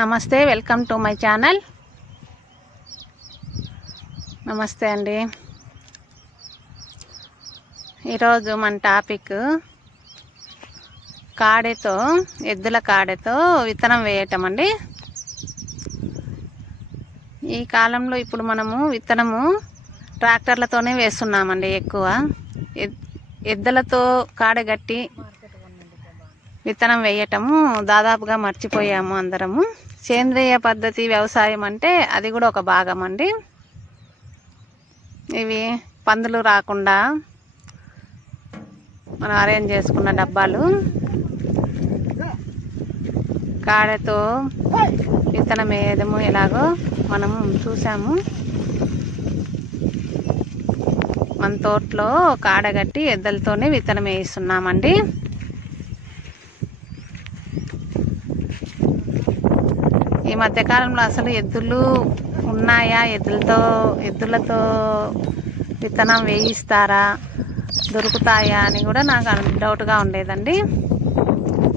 నమస్తే, welcome to my channel. నమస్తే అండి. ఈరోజు మన టాపిక్ కాడెతో, ఎద్దుల కాడెతో విత్తనం వేయటం అండి. ఈ కాలంలో ఇప్పుడు మనము విత్తనము ట్రాక్టర్లతోనే వేస్తున్నామండి. ఎక్కువ ఎద్దులతో కాడగట్టి విత్తనం వేయటము దాదాపుగా మర్చిపోయాము అందరము. సేంద్రియ పద్ధతి వ్యవసాయం అంటే అది కూడా ఒక భాగం అండి. ఇవి పందులు రాకుండా మనం అరేంజ్ చేసుకున్న డబ్బాలు, కాడతో విత్తనం వేయడము ఎలాగో మనం చూసాము. మన తోటలో కాడగట్టి ఎద్దులతోనే విత్తనం వేయిస్తున్నామండి. ఈ మధ్యకాలంలో అసలు ఎద్దులు ఉన్నాయా, ఎద్దులతో విత్తనం వేయిస్తారా, దొరుకుతాయా అని కూడా నాకు డౌట్గా ఉండేదండి.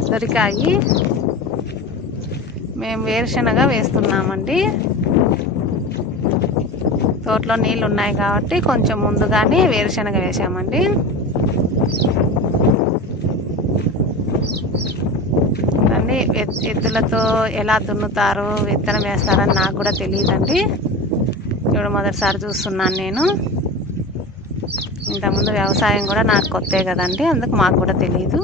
దొరికాయి. మేము వేరుశనగ వేస్తున్నామండి. తోటలో నీళ్ళు ఉన్నాయి కాబట్టి కొంచెం ముందుగానే వేరుశనగ వేసామండి. ఎద్దులతో ఎలా దున్నుతారు, విత్తనం వేస్తారని నాకు కూడా తెలియదండి. ఇప్పుడు మొదటిసారి చూస్తున్నాను నేను. ఇంతకుముందు వ్యవసాయం కూడా నాకు కొత్తే కదండి, అందుకు మాకు కూడా తెలియదు.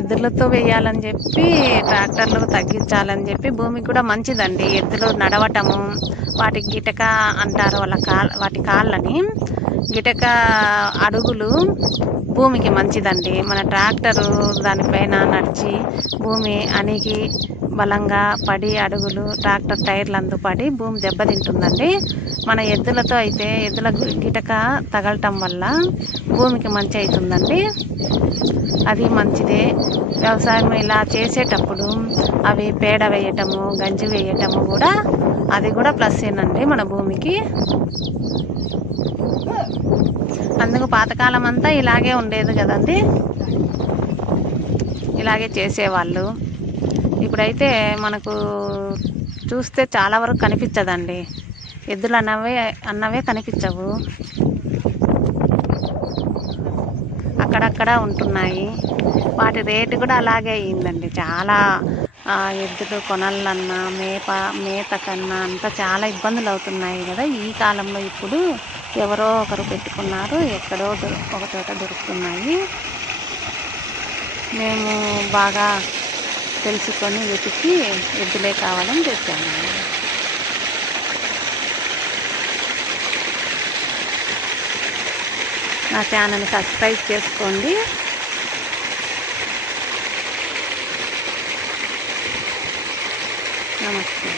ఎద్దులతో వేయాలని చెప్పి, ట్రాక్టర్లు తగ్గించాలని చెప్పి భూమికి కూడా మంచిదండి. ఎద్దులు నడవటము, వాటి గిటక అంటారు వాటి కాళ్ళని, గిటక అడుగులు భూమికి మంచిదండి. మన ట్రాక్టరు దానిపైన నడిచి భూమి అణిగి బలంగా పడి అడుగులు ట్రాక్టర్ టైర్లందు పడి భూమి దెబ్బతింటుందండి. మన ఎద్దులతో అయితే ఎద్దుల గిటక తగలటం వల్ల భూమికి మంచి అవుతుందండి. అది మంచిదే. వ్యవసాయం ఇలా చేసేటప్పుడు అవి పేడ వేయటము, గంజి వేయటము కూడా అది కూడా ప్లస్సేనండి మన భూమికి. అందుకు పాతకాలం అంతా ఇలాగే ఉండేది కదండి, ఇలాగే చేసేవాళ్ళు. ఇప్పుడైతే మనకు చూస్తే చాలా వరకు కనిపించదండి. ఎద్దులు అన్నవే కనిపించవు, అక్కడక్కడ ఉంటున్నాయి. వాటి రేటు కూడా అలాగే అయ్యిందండి. చాలా ఎద్దులు కొనాలన్నా, మేత కన్నా అంతా చాలా ఇబ్బందులు అవుతున్నాయి కదా ఈ కాలంలో. ఇప్పుడు ఎవరో ఒకరు పెట్టుకున్నారు, ఎక్కడో ఒక చోట దొరుకుతున్నాయి. మేము బాగా తెలుసుకొని వెతికి ఎద్దులే కావాలని తెచ్చాము. నా ఛానల్ సబ్స్క్రైబ్ చేసుకోండి. నమస్తే.